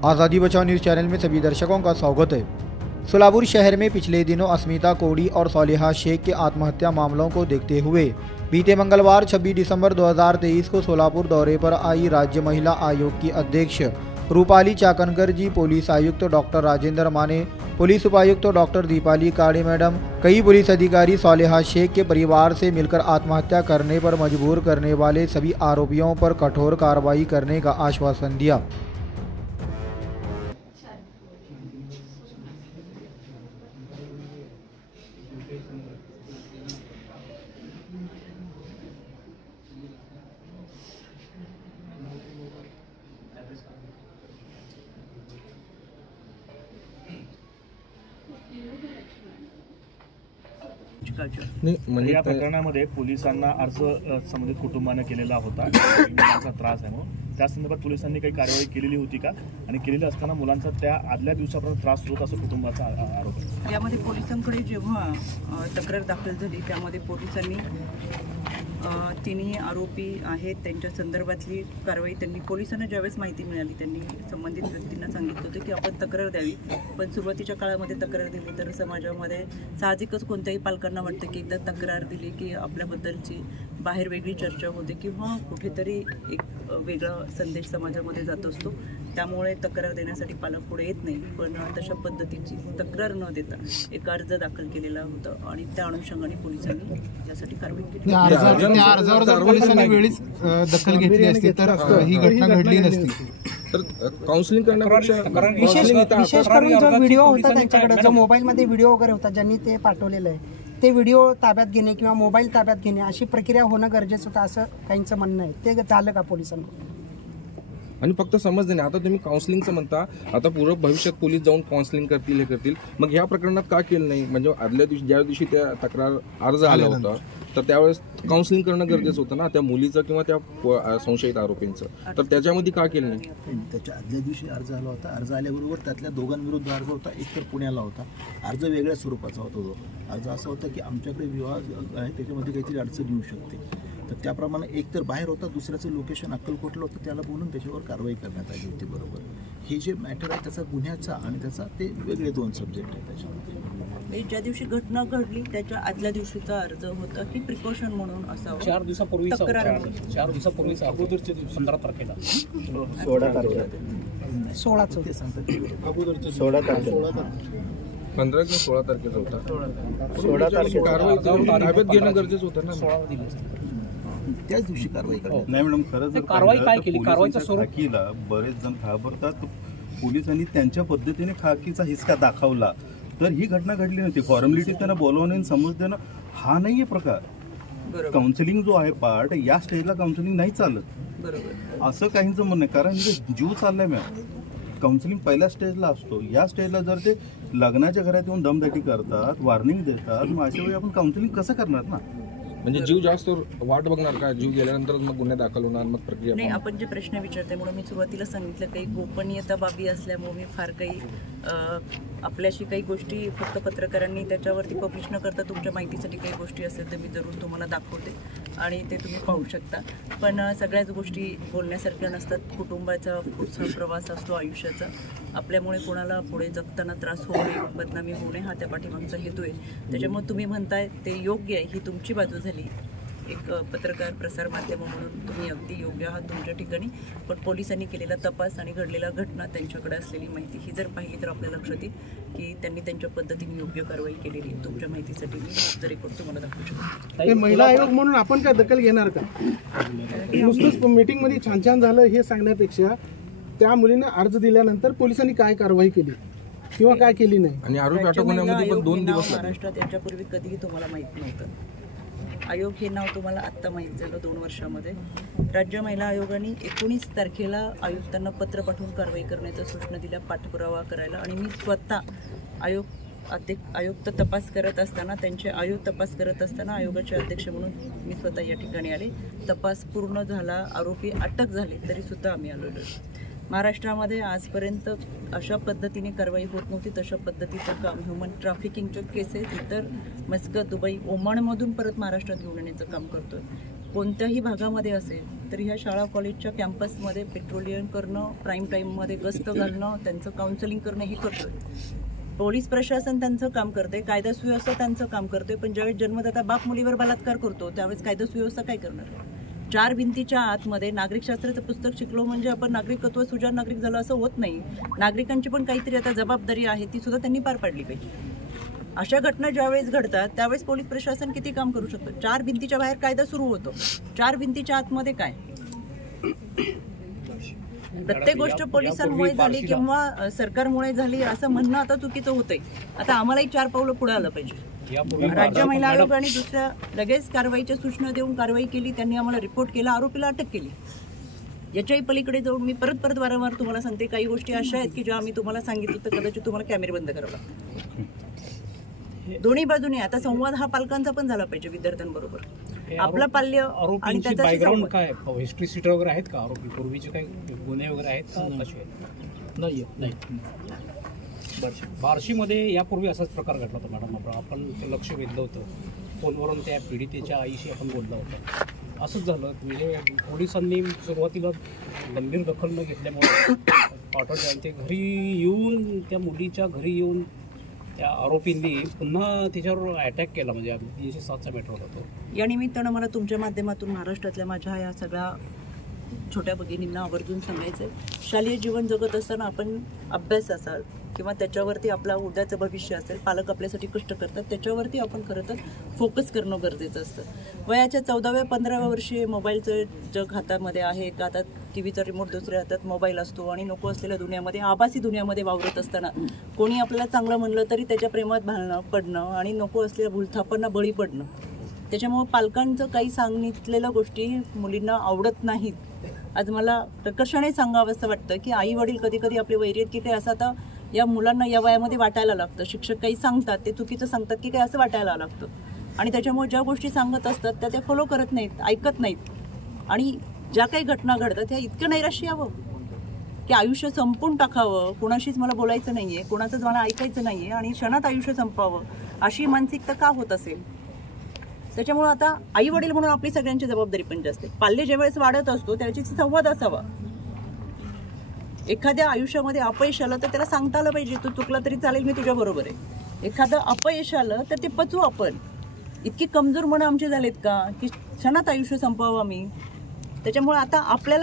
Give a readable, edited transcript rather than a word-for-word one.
आज़ादी बचाओ news channel में सभी दर्शकों का स्वागत है। सोलापुर शहर में पिछले दिनों अस्मिता कोड़ी और सालिहा शेख के आत्महत्या मामलों को देखते हुए बीते मंगलवार 26 दिसंबर 2023 को सोलापुर दौरे पर आई राज्य महिला आयोग की अध्यक्ष रूपाली चाकणकर जी, पुलिस आयुक्त डॉक्टर राजेंद्र माने, पुलिस उपायुक्त डॉक्टर दीपाली काड़े मैडम, कई पुलिस अधिकारी सालिहा शेख के परिवार से मिलकर आत्महत्या करने पर मजबूर करने वाले सभी आरोपियों पर कठोर कार्रवाई करने का आश्वासन दिया। या प्रकरणामध्ये पोलिसांना अर्ज संबंधित कुटुंबाने केलेला होता, मुलांचा त्रास आहे म्हणून त्या संदर्भात पोलिसांनी काही कार्यवाही केलेली होती का, आणि केलेली असताना मुलांचा त्या आदल्या दिवसापर्यंत त्रास होत असं कुटुंबाचा आरोप आहे। यामध्ये पोलिसांकडे जेव्हा तक्रार दाखल झाली त्यामध्ये पोलिसांनी तिन्ही आरोपी आहेत त्यांच्या संदर्भातली कारवाई त्यांनी पोलिसांना ज्यावेळेस माहिती मिळाली त्यांनी संबंधित व्यक्तींना सांगितलं होतं की आपण तक्रार द्यावी, पण सुरुवातीच्या काळामध्ये तक्रार दिली तर समाजामध्ये साहजिकच कोणत्याही पालकांना वाटतं की एकदा तक्रार दिली की आपल्याबद्दलची बाहेर वेगळी चर्चा होते किंवा कुठेतरी एक वेगळा संदेश समाजामध्ये जात असतो, त्यामुळे तक्रार देण्यासाठी पालक पुढे येत नाही। पण तशा पद्धतीची तक्रार न देता एक अर्ज दाखल केलेला होता आणि त्या अनुषंगाने पोलिसांनी यासाठी कारवाई केली। अर्जावर जर पोलिसांनी वेळीच दखल घेतली असती तर ही घटना घडली नसती। तर काउन्सिलिंग करण्यापेक्षा विशेष करून जो व्हिडिओ होता त्यांच्याकडे, जो मोबाईलमध्ये व्हिडिओ वगैरे होता ज्यांनी ते पाठवलेलं आहे, ते व्हिडिओ ताब्यात घेणे किंवा मोबाईल ताब्यात घेणे अशी प्रक्रिया होणं गरजेचं होतं असं काहींचं म्हणणं आहे। ते झालं का पोलिसांना? आणि फक्त समजलं नाही, आता तुम्ही काउन्सिलिंगचं म्हणता, आता पूर्व भविष्यात पोलीस जाऊन काउन्सिलिंग करतील, हे करतील, मग ह्या प्रकरणात का केलं नाही? म्हणजे आदल्या दिवशी ज्या दिवशी त्या तक्रार अर्ज आला होता तर त्यावेळेस काउन्सिलिंग करणं गरजेचं होतं ना, त्या मुलीचं किंवा त्या संशयित आरोपींचं, तर त्याच्यामध्ये का केलं नाही? त्याच्या आदल्या दिवशी अर्ज आला होता, अर्ज आल्याबरोबर त्यातल्या दोघांविरुद्ध अर्ज होता, एक तर पुण्याला होता, अर्ज वेगळ्या स्वरूपाचा होता। तो अर्ज असा होता की आमच्याकडे विवाह आहे, त्याच्यामध्ये काहीतरी अडचण येऊ शकते, तर त्याप्रमाणे एक तर बाहेर होता, दुसऱ्याचं लोकेशन अक्कलकोटला होतं, त्याला बोलून त्याच्यावर कारवाई करण्यात आली होती। बरोबर, हे जे मॅटर आहे त्याचा गुन्ह्याचा आणि त्याचा ते वेगळे दोन सब्जेक्ट आहेत त्याच्यामध्ये। ज्या दिवशी घटना घडली त्याच्या आदल्या दिवशीचा अर्ज होता की प्रिकॉशन म्हणून असावा, 4 दिवसापूर्वी अगोदरच्या दिवशी 15 तारखेला 16 तारखेला 15 किंवा 16 तारखेचा होता, 16 तारखेला कारवाई ताब्यात घेणं गरजेचं होतं ना, 16 दिवस त्याच दिवशी कारवाई करण्यात नाही। मॅडम, खरं जर कारवाई काय केली, कारवाईचा खाकीला बरेच जण घाबरतात, पोलिसांनी त्यांच्या पद्धतीने खाकीचा हिसका दाखवला तर ही घटना घडली नव्हती। फॉर्मॅलिटी त्यांना बोलवणे समज देणं हा नाहीये प्रकार। काउन्सिलिंग जो आहे पार्ट, या स्टेजला काउन्सिलिंग नाही चालत असं काहींचं म्हणणं आहे, कारण जीव चाललाय मॅम। काउन्सिलिंग पहिल्या स्टेजला असतो, या स्टेजला जर ते लग्नाच्या घरात येऊन दमदाटी करतात, वॉर्निंग देतात, मग अशा वेळी आपण काउन्सिलिंग कसं करणार ना? म्हणजे जीव जास्त वाट बघणार का? जीव गेल्यानंतर मग गुन्हे दाखल होणार, मग प्रक्रिया नाही। आपण जे प्रश्न विचारते म्हणून मी सुरुवातीला सांगितलं काही गोपनीयता बाबी असल्यामुळे मी फार काही आपल्याशी काही गोष्टी फक्त पत्रकारांनी त्याच्यावरती पब्लिश न करता तुमच्या माहितीसाठी काही गोष्टी असेल तर मी जरूर तुम्हाला दाखवते आणि ते तुम्ही पाहू शकता। पण सगळ्याच गोष्टी बोलण्यासारख्या नसतात, कुटुंबाचा पुढचा प्रवास असतो आयुष्याचा, आपल्यामुळे कोणाला पुढे जगताना त्रास होऊ नये, बदनामी होऊ नये हा त्या पाठीमागचा हेतू आहे। त्याच्यामुळे तुम्ही म्हणताय ते योग्य आहे, ही तुमची बाजू झाली, एक पत्रकार प्रसार माध्यम म्हणून तुम्ही अगदी योग्य आहात तुमच्या ठिकाणी, पण पोलिसांनी केलेला तपास आणि घडलेला घटना, त्यांच्याकडे असलेली माहिती ही जर पाहिली तर आपल्या लक्षात येईल की त्यांनी त्यांच्या पद्धतीने योग्य कारवाई केलेली। तुमच्या माहितीसाठी मी रेकॉर्ड तुम्हाला दाखवू शकतो। महिला आयोग म्हणून आपण काय दखल घेणार का? नुसतंच मीटिंगमध्ये छान छान झालं हे सांगण्यापेक्षा त्या मुलीने अर्ज दिल्यानंतर पोलिसांनी काय कारवाई केली किंवा काय केली नाही, आणि आरोपी अटकवण्यामध्ये पण 2 दिवस महाराष्ट्रात याच्यापूर्वी कधीही तुम्हाला माहित नव्हतं। आयोग हे नाव तुम्हाला आत्ता माहीत झालं 2 वर्षामध्ये। राज्य महिला आयोगाने 19 तारखेला आयुक्तांना पत्र पाठवून कारवाई करण्याच्या सूचना दिल्या, पाठपुरावा करायला, आणि मी स्वतः आयुक्त तपास करत असताना, त्यांचे आयोग तपास करत असताना आयोगाचे अध्यक्ष म्हणून मी स्वतः या ठिकाणी आले। तपास पूर्ण झाला, आरोपी अटक झाले तरी सुद्धा आम्ही आलेलो। महाराष्ट्रामध्ये आजपर्यंत अशा पद्धतीने कारवाई होत नव्हती, तशा पद्धतीचं काम ह्युमन ट्रॅफिकिंगचे केसेस इतर मस्कत, दुबई, ओमानमधून परत महाराष्ट्रात घेऊन येण्याचं काम करतोय। कोणत्याही भागामध्ये असेल तर ह्या शाळा कॉलेजच्या कॅम्पसमध्ये पेट्रोलिंग करणं, प्राईम टाईममध्ये गस्त घालणं, त्यांचं काउन्सिलिंग करणं हे करतोय. पोलीस प्रशासन त्यांचं काम करते, कायदा सुव्यवस्था त्यांचं काम करते, पण ज्यावेळेस जन्मदाता बाप मुलीवर बलात्कार करतो त्यावेळेस कायदा सुव्यवस्था काय करणार? 4 भिंतीच्या आतमध्ये नागरिकशास्त्राचं पुस्तक शिकलो म्हणजे आपण नागरिकत्व सुजाण नागरिक झालं असं होत नाही. नागरिकांची पण काहीतरी आता जबाबदारी आहे, ती सुद्धा त्यांनी पार पाडली पाहिजे. अशा घटना ज्यावेळेस घडतात त्यावेळेस पोलीस प्रशासन किती काम करू शकतं? 4 भिंतीच्या बाहेर कायदा सुरू होतो, 4 भिंतीच्या आतमध्ये काय? प्रत्येक गोष्ट पोलिसांमुळे झाली किंवा सरकारमुळे झाली असं म्हणणं आता चुकीचं होतंय. आता आम्हालाही 4 पावलं पुढे आलं पाहिजे. राज्य महिला आयोग आणि दुसऱ्या लगेच कारवाईच्या सूचना देऊन कारवाई केली, त्यांनी आम्हाला रिपोर्ट केला, आरोपीला अटक केली. याच्याही पलीकडे जाऊन मी परत वारंवार तुम्हाला सांगते, काही गोष्टी अशा आहेत की ज्या आम्ही तुम्हाला सांगितलं तर कदाचित तुम्हाला कॅमेरे बंद करावं लागतं. दोन्ही बाजूने आता संवाद हा पालकांचा पण झाला पाहिजे विद्यार्थ्यांबरोबर. आपलं पाल्य आणि त्याचा बॅकग्राऊंड काय, हिस्ट्री सीट वगैरे आहेत का? आरोपी पूर्वीचे काही गुन्हे वगैरे आहेत का? कसे नाही. बार्शीमध्ये यापूर्वी असाच प्रकार घडला होता मॅडम. आपण लक्ष वेधलं होतं, फोनवरून त्या पीडितेच्या आईशी आपण बोललो होतो. असंच झालं म्हणजे पोलिसांनी सुरुवातीला गंभीर दखल न घेतल्यामुळे पाठवले, ते घरी येऊन त्या मुलीच्या घरी येऊन त्या आरोपींनी पुन्हा तिच्यावर अटॅक केला. म्हणजे 307चा मॅटर होता तो. या निमित्तानं मला तुमच्या माध्यमातून महाराष्ट्रातल्या माझ्या या सगळ्या छोट्या भगिनींना आवर्जून सांगायचं, शालेय जीवन जगत असताना आपण अभ्यास असाल किंवा त्याच्यावरती आपला उद्याचं भविष्य असेल, पालक आपल्यासाठी कष्ट करतात, त्याच्यावरती आपण खरं तर फोकस करणं गरजेचं असतं. वयाच्या 14व्या 15व्या वर्षी मोबाईलचं जग हातामध्ये आहे का? आता टीव्हीचा रिमोट दुसऱ्या हातात मोबाईल असतो आणि नको असलेल्या दुनियामध्ये, आभासी दुनियामध्ये वावरत असताना कोणी आपल्याला चांगलं म्हणलं तरी त्याच्या प्रेमात भाळणं पडणं आणि नको असलेल्या भूलथापांना बळी पडणं. त्याच्यामुळे पालकांचं काही सांगितलेल्या गोष्टी मुलींना आवडत नाहीत. आज मला प्रकर्षाने सांगावं असं वाटतं की आई वडील कधी कधी आपले वैरी आहेत की काय असं आता या मुलांना या वयामध्ये वाटायला लागतं. शिक्षक काही सांगतात ते चुकीचं सांगतात की काय असं वाटायला लागतं आणि त्याच्यामुळे ज्या गोष्टी सांगत असतात त्या ते फॉलो करत नाहीत, ऐकत नाहीत. आणि ज्या काही घटना घडतात त्या इतकं नैराश्य यावं की आयुष्य संपून टाकावं, कोणाशीच मला बोलायचं नाही आहे, कोणाचंच मला ऐकायचं नाही आहे आणि क्षणात आयुष्य संपावं अशी मानसिकता का होत असेल? त्याच्यामुळे आता आई वडील म्हणून आपली सगळ्यांची जबाबदारी पण जास्त आहे. पाल्य ज्यावेळेस वाढत असतो त्याची संवाद असावा. एखाद्या आयुष्यामध्ये अपयश आलं तर त्याला सांगता आलं पाहिजे, तू चुकला तरी चालेल, मी तुझ्या बरोबर आहे. एखादं अपयश आलं तर ते पचवू आपण. इतकी कमजोर मनं आमची झालीत का की क्षणात आयुष्य संपवावं मी? त्याच्यामुळे आता आपल्याला